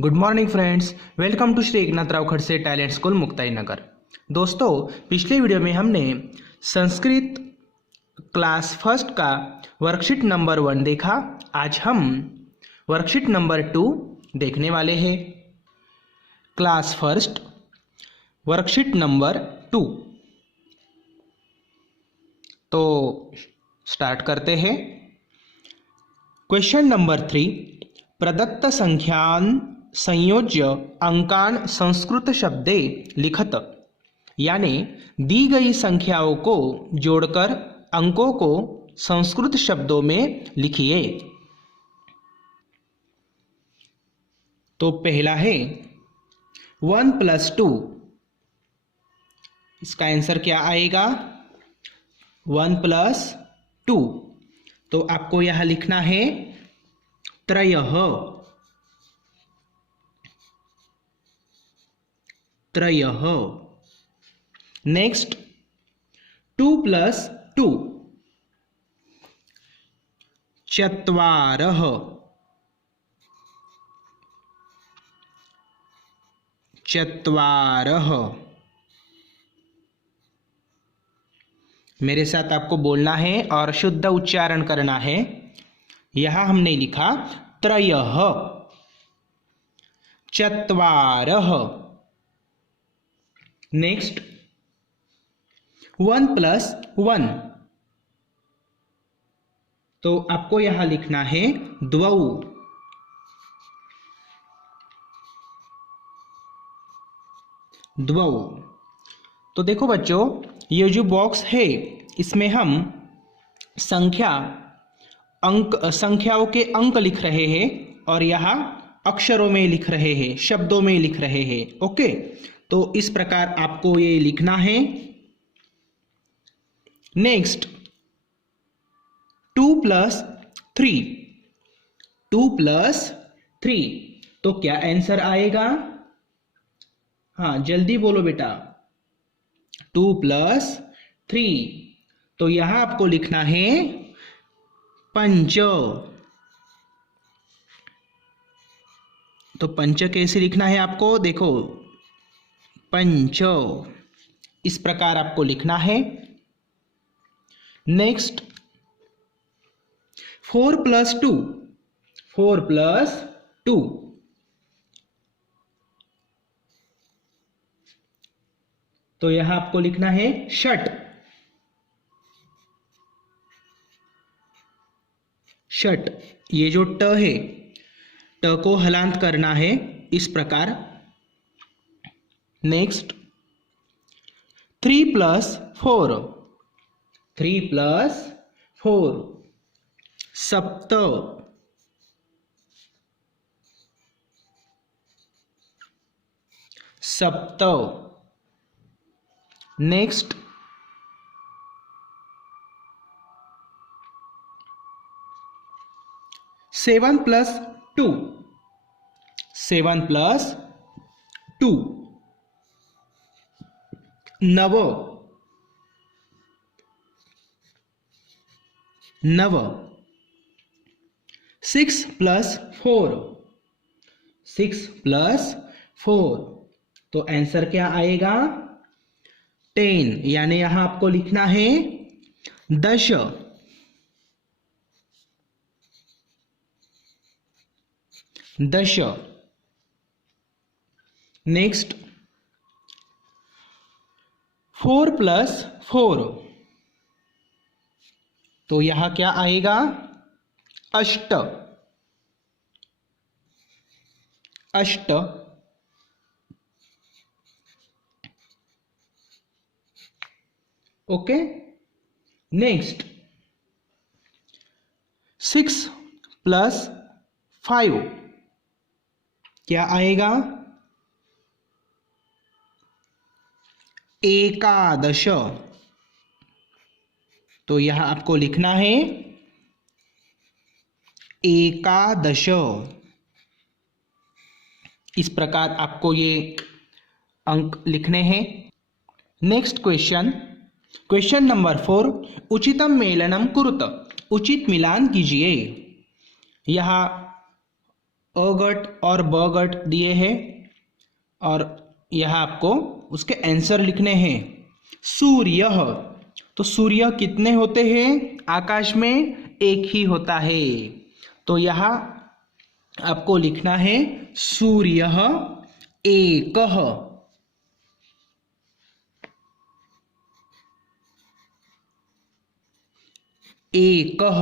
Good morning friends, welcome to Shri Eknathrao Khadse talent school Muktainagar. दोस्तों, पिछले video में हमने संस्कृत क्लास फर्स्ट का वर्कशीट नंबर 1 देखा। आज हम वर्कशीट नंबर 2 देखने वाले हैं। Class first worksheet number 2। तो स्टार्ट करते हैं। क्वेश्चन नंबर 3, प्रदत्त संख्यान संयोज्य अंकान संस्कृत शब्दे लिखत, यानी दी गई संख्याओं को जोड़कर अंकों को संस्कृत शब्दों में लिखिए। तो पहला है 1 + 2। इसका आंसर क्या आएगा? 1 + 2। तो आपको यहां लिखना है त्रयः। त्रयः। नेक्स्ट 2 + 2, चत्वारः। चत्वारः। मेरे साथ आपको बोलना है और शुद्ध उच्चारण करना है। यहां हमने लिखा त्रयः, चत्वारः। नेक्स्ट 1 + 1। तो आपको यहां लिखना है द्वौ। द्वौ। तो देखो बच्चों, ये जो बॉक्स है इसमें हम संख्याओं के अंक लिख रहे हैं और यहाँ अक्षरों में लिख रहे हैं, शब्दों में लिख रहे हैं। ओके, तो इस प्रकार आपको ये लिखना है। नेक्स्ट 2 + 3। 2 + 3। तो क्या आंसर आएगा? हाँ, जल्दी बोलो बेटा। 2 + 3। तो यहां आपको लिखना है पंच। तो पंच कैसे लिखना है आपको? देखो, पंच, इस प्रकार आपको लिखना है। नेक्स्ट 4 + 2। 4 + 2। तो यहां आपको लिखना है षट। षट। ये जो ट है, ट को हलांत करना है इस प्रकार। नेक्स्ट 3 + 4। 3 + 4, सप्त। सप्त। नेक्स्ट 7 + 2। 7 + 2, नव। नव। 6 + 4। 6 + 4। तो आंसर क्या आएगा? 10। यानी यहां आपको लिखना है 10। 10। नेक्स्ट 4 + 4। तो यहां क्या आएगा? अष्ट। अष्ट। ओके। नेक्स्ट 6 + 5। क्या आएगा? एकादश। तो यहां आपको लिखना है एकादश। इस प्रकार आपको ये अंक लिखने हैं। नेक्स्ट क्वेश्चन नंबर 4, उचितम मेलनम कुरुत। उचित मिलान कीजिए। यहाँ अगट और बगट दिए हैं और यहाँ आपको उसके आंसर लिखने हैं। सूर्य, तो सूर्य कितने होते हैं आकाश में? एक ही होता है। तो यहाँ आपको लिखना है सूर्य एकः। एकः।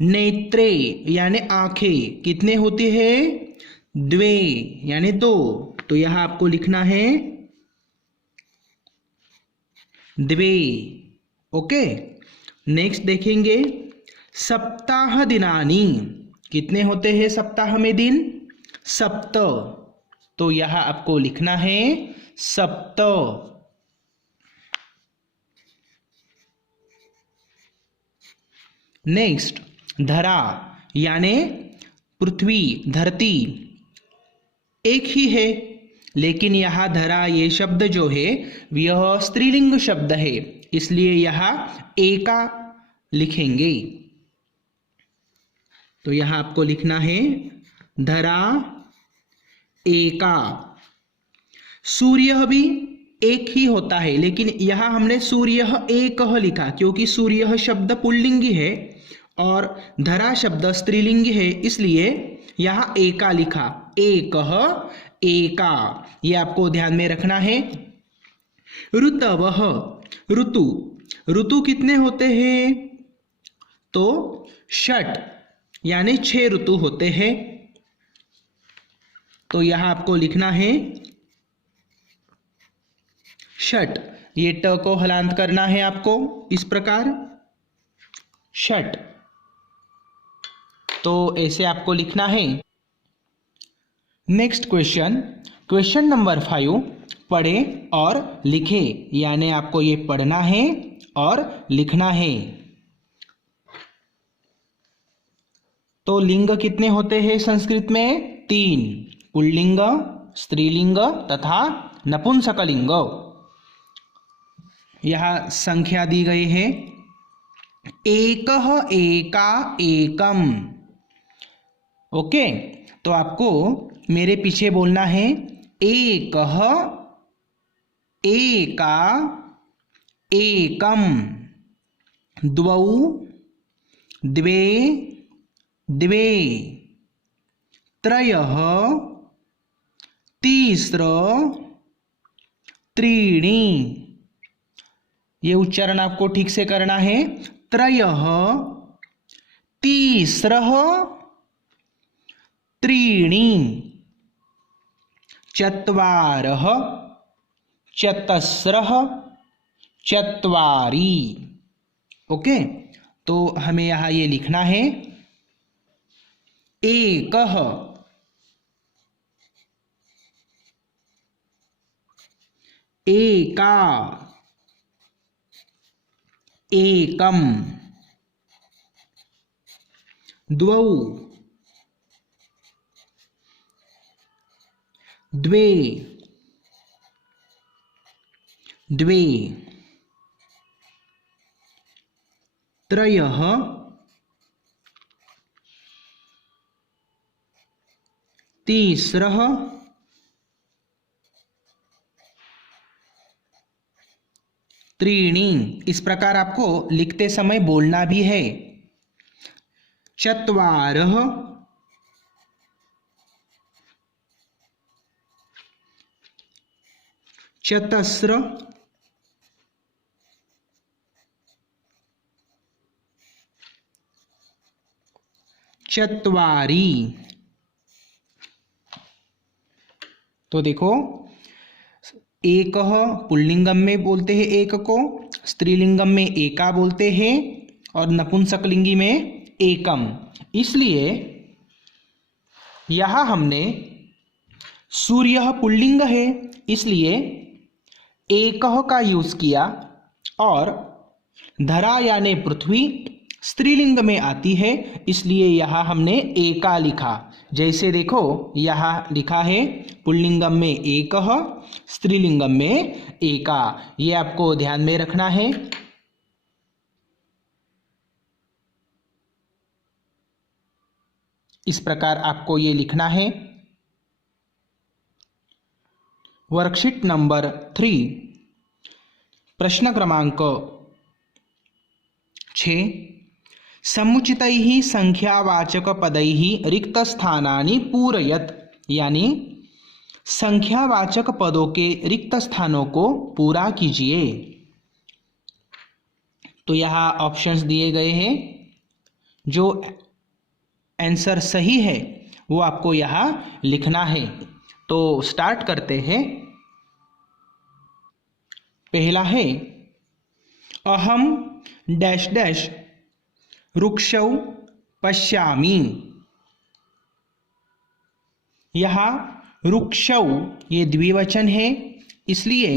नेत्रे यानी आंखें कितने होते हैं? द्वे यानी दो। तो यहां आपको लिखना है द्वे। ओके, नेक्स्ट देखेंगे सप्ताह दिनानि। कितने होते हैं सप्ताह में दिन? सप्त। तो यहां आपको लिखना है सप्त। नेक्स्ट धरा यानी पृथ्वी, धरती एक ही है, लेकिन यहाँ धरा ये शब्द जो है यह स्त्रीलिंग शब्द है, इसलिए यहाँ एका लिखेंगे। तो यहाँ आपको लिखना है धरा एका। सूर्य भी एक ही होता है, लेकिन यहाँ हमने सूर्य एक लिखा क्योंकि सूर्य शब्द पुल्लिंगी है और धरा शब्द स्त्रीलिंगी है, इसलिए यहाँ एका लिखा। एक एका, ये आपको ध्यान में रखना है। ऋतवः, ऋतु, ऋतु कितने होते हैं? तो षट यानी 6 ऋतु होते हैं। तो यहां आपको लिखना है षट। ये ट को हलांत करना है आपको इस प्रकार षट। तो ऐसे आपको लिखना है। नेक्स्ट क्वेश्चन, क्वेश्चन नंबर 5, पढ़े और लिखे, यानी आपको ये पढ़ना है और लिखना है। तो लिंग कितने होते हैं संस्कृत में? 3, पुल्लिंग, स्त्रीलिंग तथा नपुंसकलिंग। यहाँ संख्या दी गई है एकः, एका, एकम। ओके, तो आपको मेरे पीछे बोलना है एकः, एका, एकम, द्वौ, द्वे, द्वे, त्रयः, तीस्र, त्रीणि। ये उच्चारण आपको ठीक से करना है। त्रयः, तीस्रः, त्रीणि, चत्वारः, चतस्रः, चत्वारि। ओके, तो हमें यहां ये लिखना है एकः, एका, एकम, द्वौ, द्वे, द्वे, त्रयः, तीस्रः, त्रीणि। इस प्रकार आपको लिखते समय बोलना भी है। चत्वारः, चतस्र, चत्वारि। तो देखो, एकः पुल्लिंगम में बोलते हैं एक को, स्त्रीलिंगम में एका बोलते हैं और नपुंसकलिंगी में एकम। इसलिए यहां हमने सूर्य पुल्लिंग है इसलिए एकः का यूज किया, और धरा यानी पृथ्वी स्त्रीलिंग में आती है इसलिए यहां हमने एका लिखा। जैसे देखो यहां लिखा है पुल्लिंगम में एकः, स्त्रीलिंगम में एका। ये आपको ध्यान में रखना है। इस प्रकार आपको ये लिखना है। वर्कशीट नंबर 3 प्रश्न क्रमांक 6 समुचितैः संख्यावाचकपदैः रिक्तस्थानानि पूरयत, यानी संख्यावाचक पदों के रिक्त स्थानों को पूरा कीजिए। तो यहाँ ऑप्शंस दिए गए हैं, जो आंसर सही है वो आपको यहाँ लिखना है। तो स्टार्ट करते हैं। पहला है अहम डैश डैश वृक्षौ पश्यामि। यहाँ वृक्षौ ये द्विवचन है, इसलिए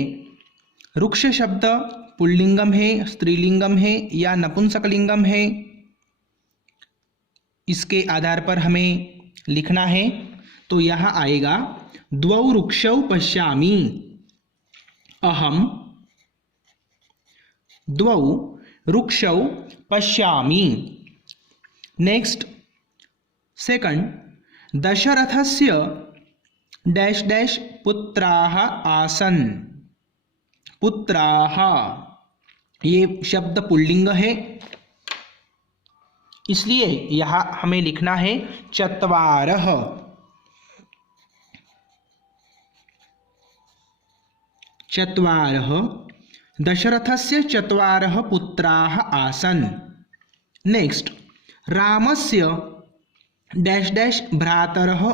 वृक्ष शब्द पुल्लिंगम है, स्त्रीलिंगम है या नपुंसकलिंगम है, इसके आधार पर हमें लिखना है। तो यहाँ आएगा द्वौ वृक्षौ पश्यामि। अहम द्वौ वृक्षौ पश्यामि। नेक्स्ट सेकंड दशरथस्य डैश डैश पुत्राः आसन्। पुत्राः ये शब्द पुल्लिंग है, इसलिए यहाँ हमें लिखना है चत्वारः। चत्वारः दशरथस्य चत्वारः पुत्राः आसन्। नेक्स्ट रामस्य डैश डैश भ्रातरः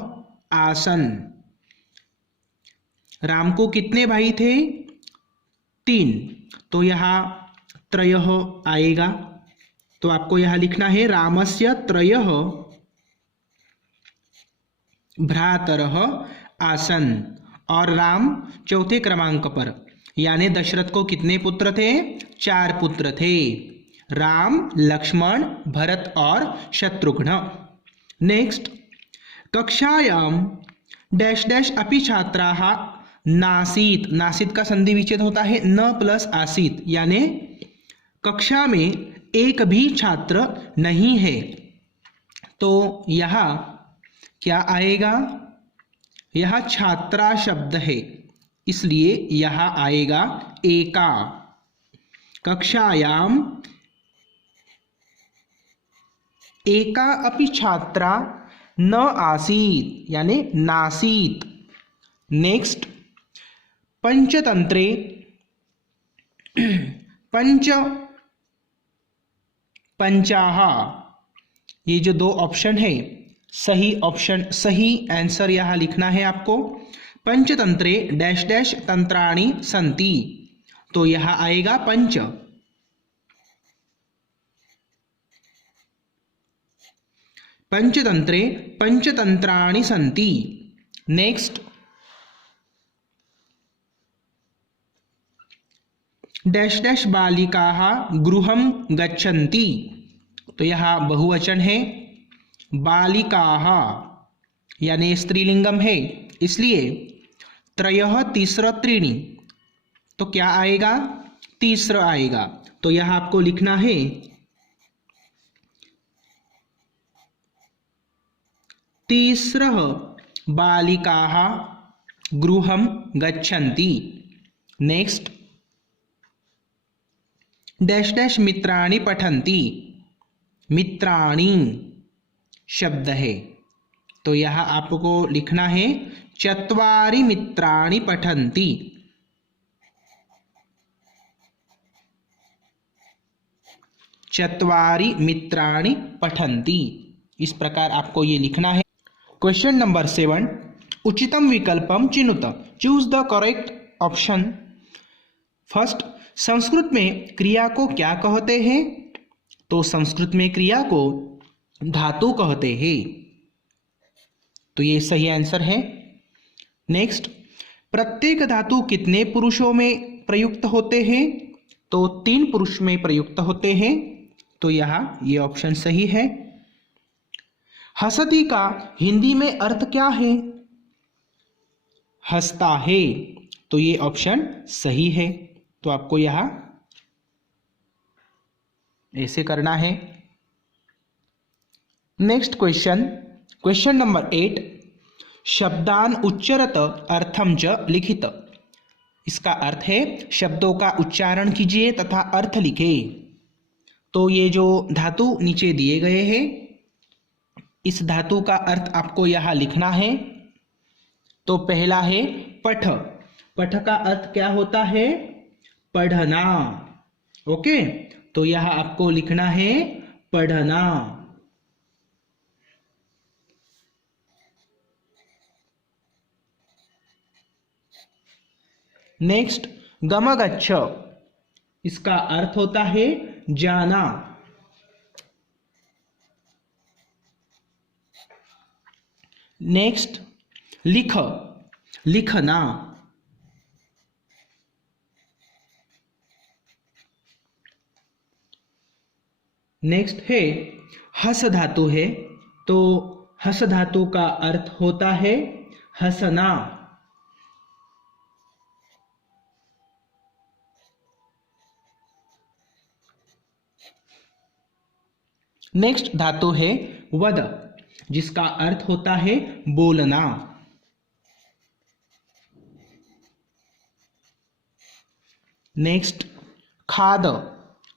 आसन्। राम को कितने भाई थे? 3। तो यहाँ त्रयः आएगा। तो आपको यहाँ लिखना है रामस्य त्रयः भ्रातरः आसन्। और राम चौथे क्रमांक पर, यानी दशरथ को कितने पुत्र थे? 4 पुत्र थे, राम, लक्ष्मण, भरत और शत्रुघ्न। नेक्स्ट कक्षायां डैश डैश अपि छात्राः नासीत। नासीत का संधि विच्छेद होता है न प्लस आसीत, यानी कक्षा में एक भी छात्र नहीं है। तो यहाँ क्या आएगा? यह छात्रा शब्द है, इसलिए यहाँ आएगा एका। कक्षायाम एका अपि छात्रा न आसीत, यानी नासीत। नेक्स्ट पंचतंत्रे पंचाः। ये जो 2 ऑप्शन है, सही ऑप्शन, सही आंसर यहाँ लिखना है आपको। पंचतंत्रे डैश डैश तंत्राणि सन्ति। तो यहाँ आएगा पंच। पंचतंत्रे पंचतंत्राणि सन्ति। नेक्स्ट डैश डैश बालिकाः गृहं गच्छन्ति। तो यहाँ बहुवचन है, बालिकाः यानी स्त्रीलिंगम है, इसलिए त्रयः तीसरा त्रीणि। तो क्या आएगा? तीसरा आएगा। तो यहाँ आपको लिखना है तीसरः बालिकाः गृहं गच्छन्ति। नेक्स्ट डैश डैश मित्राणि पठन्ति। मित्राणि शब्द है, तो यहाँ आपको लिखना है चत्वारि मित्राणि पठन्ति। चत्वारि मित्राणि पठन्ति। इस प्रकार आपको ये लिखना है। क्वेश्चन नंबर 7 उचितम विकल्पम चिनुत। Choose the correct option. First Sanskrit में क्रिया को क्या कहते हैं? तो संस्कृत में क्रिया को धातु कहते हैं, तो ये सही आंसर है। नेक्स्ट प्रत्येक धातु कितने पुरुषों में प्रयुक्त होते हैं? तो 3 पुरुष में प्रयुक्त होते हैं, तो यहाँ ये ऑप्शन सही है। हसती का हिंदी में अर्थ क्या है? हंसता है, तो ये ऑप्शन सही है। तो आपको यहाँ ऐसे करना है। नेक्स्ट क्वेश्चन क्वेश्चन नंबर 8, शब्दान उच्चरत अर्थम च लिखित। इसका अर्थ है शब्दों का उच्चारण कीजिए तथा अर्थ लिखे। तो ये जो धातु नीचे दिए गए हैं, इस धातु का अर्थ आपको यहाँ लिखना है। तो पहला है पठ। पठ का अर्थ क्या होता है? पढ़ना। ओके, तो यहाँ आपको लिखना है पढ़ना। नेक्स्ट, गमगच्छ। इसका अर्थ होता है जाना। नेक्स्ट, लिख, लिखना। नेक्स्ट है हस धातु है, तो हस धातु का अर्थ होता है हंसना। नेक्स्ट धातु है वद, जिसका अर्थ होता है बोलना। नेक्स्ट, खाद।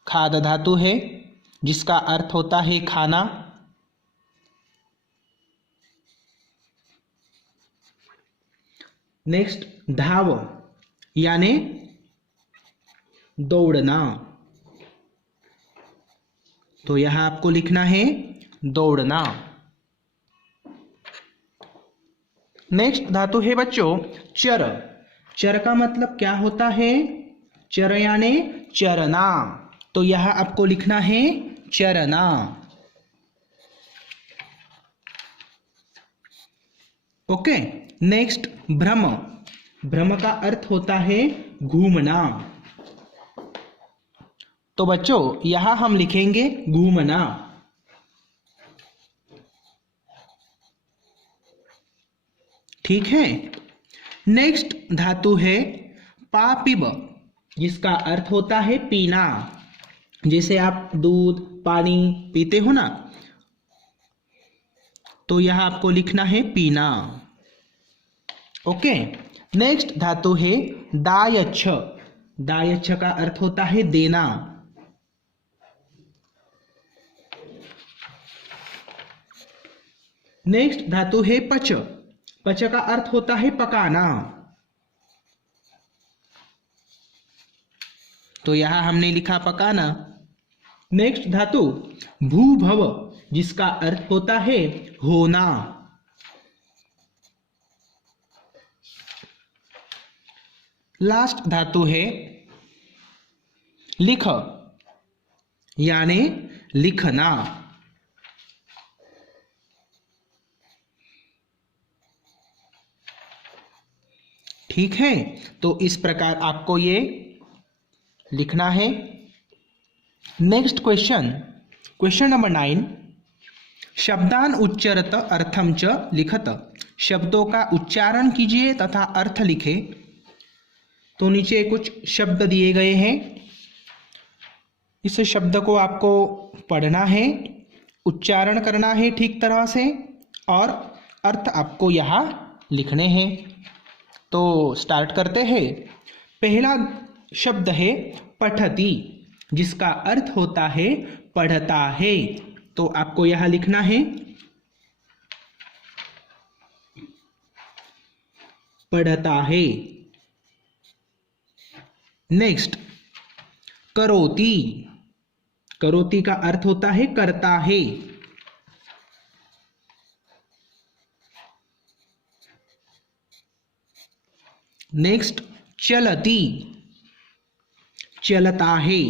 खाद धातु है, जिसका अर्थ होता है खाना। नेक्स्ट, धाव, यानी दौड़ना। तो यहां आपको लिखना है दौड़ना। नेक्स्ट धातु है बच्चों चर। चर का मतलब क्या होता है? चर यानी चरना। तो यहां आपको लिखना है चरना। ओके। नेक्स्ट, भ्रम। भ्रम का अर्थ होता है घूमना। तो बच्चों यहां हम लिखेंगे घूमना। ठीक है। नेक्स्ट धातु है पापिब, जिसका अर्थ होता है पीना। जैसे आप दूध पानी पीते हो ना, तो यहां आपको लिखना है पीना। ओके। नेक्स्ट धातु है दायच्छ। दायच्छ का अर्थ होता है देना। नेक्स्ट धातु है पच। पच का अर्थ होता है पकाना। तो यहां हमने लिखा पकाना। नेक्स्ट धातु भूभव, जिसका अर्थ होता है होना। लास्ट धातु है लिख, यानी लिखना। ठीक है, तो इस प्रकार आपको ये लिखना है। नेक्स्ट क्वेश्चन, क्वेश्चन नंबर 9, शब्दान उच्चरत अर्थम च लिखत। शब्दों का उच्चारण कीजिए तथा अर्थ लिखे। तो नीचे कुछ शब्द दिए गए हैं, इस शब्द को आपको पढ़ना है, उच्चारण करना है ठीक तरह से, और अर्थ आपको यहाँ लिखने हैं। तो स्टार्ट करते हैं। पहला शब्द है पठती, जिसका अर्थ होता है पढ़ता है। तो आपको यहां लिखना है पढ़ता है। नेक्स्ट, करोति। करोति का अर्थ होता है करता है। नेक्स्ट, चलती। चलता है।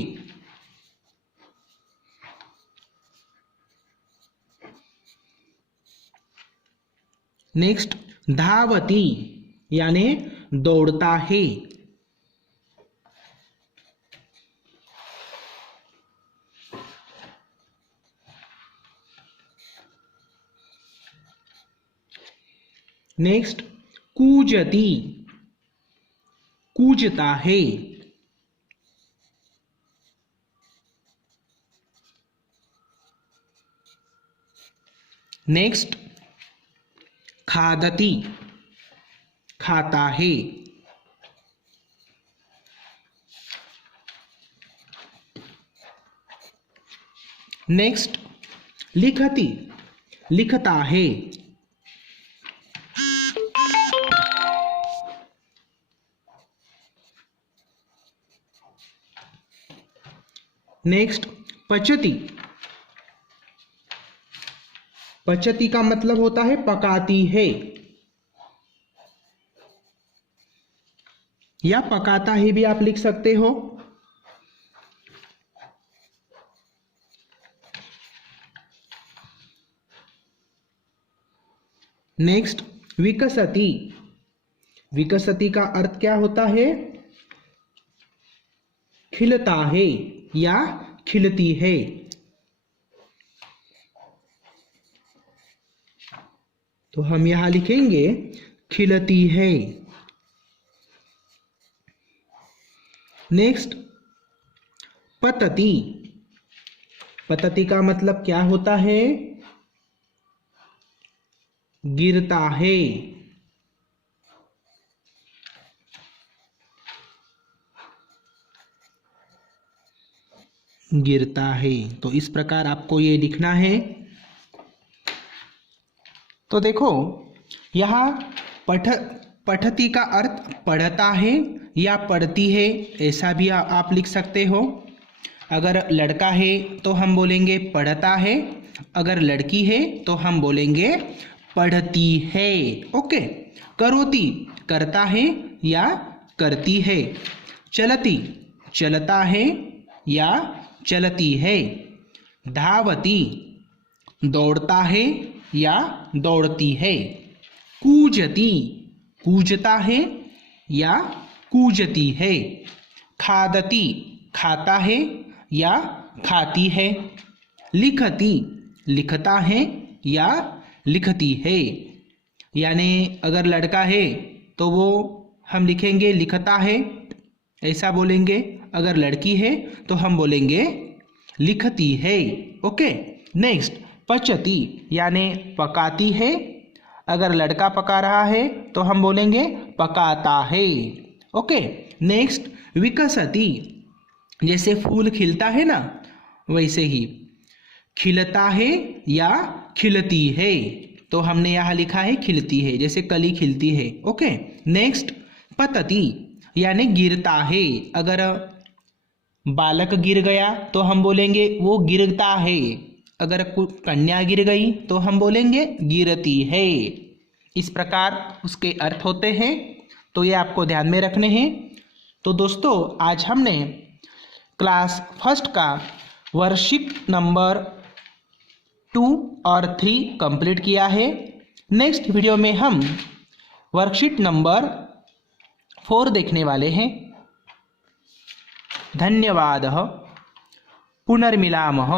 नेक्स्ट, धावती, यानी दौड़ता है। नेक्स्ट, कूजती। कूजता है। नेक्स्ट, खादति खाता है। नेक्स्ट लिखति लिखता है। नेक्स्ट पचती पचती का मतलब होता है पकाती है या पकाता है भी आप लिख सकते हो। नेक्स्ट विकसति विकसति का अर्थ क्या होता है? खिलता है या खिलती है। तो हम यहां लिखेंगे खिलती है। नेक्स्ट पतति पतति का मतलब क्या होता है? गिरता है। गिरता है। तो इस प्रकार आपको ये लिखना है। तो देखो यहाँ पठती का अर्थ पढ़ता है या पढ़ती है, ऐसा भी आप लिख सकते हो। अगर लड़का है तो हम बोलेंगे पढ़ता है, अगर लड़की है तो हम बोलेंगे पढ़ती है। ओके। करोति करता है या करती है। चलती चलता है या चलती है। धावती दौड़ता है या दौड़ती है। कूजती कूजता है या कूजती है। खादती खाता है या खाती है। लिखती लिखता है या लिखती है। यानी अगर लड़का है तो वो हम लिखेंगे लिखता है, ऐसा बोलेंगे। अगर लड़की है तो हम बोलेंगे लिखती है। ओके। नेक्स्ट पचती यानी पकाती है। अगर लड़का पका रहा है तो हम बोलेंगे पकाता है। ओके। नेक्स्ट विकसती जैसे फूल खिलता है ना, वैसे ही खिलता है या खिलती है। तो हमने यहाँ लिखा है खिलती है, जैसे कली खिलती है। ओके। नेक्स्ट पतती यानी गिरता है। अगर बालक गिर गया तो हम बोलेंगे वो गिरता है। अगर कन्या गिर गई तो हम बोलेंगे गिरती है। इस प्रकार उसके अर्थ होते हैं। तो ये आपको ध्यान में रखने हैं। तो दोस्तों आज हमने क्लास फर्स्ट का वर्कशीट नंबर 2 और 3 कंप्लीट किया है। नेक्स्ट वीडियो में हम वर्कशीट नंबर 4 देखने वाले हैं। धन्यवाद। पुनर्मिलामः।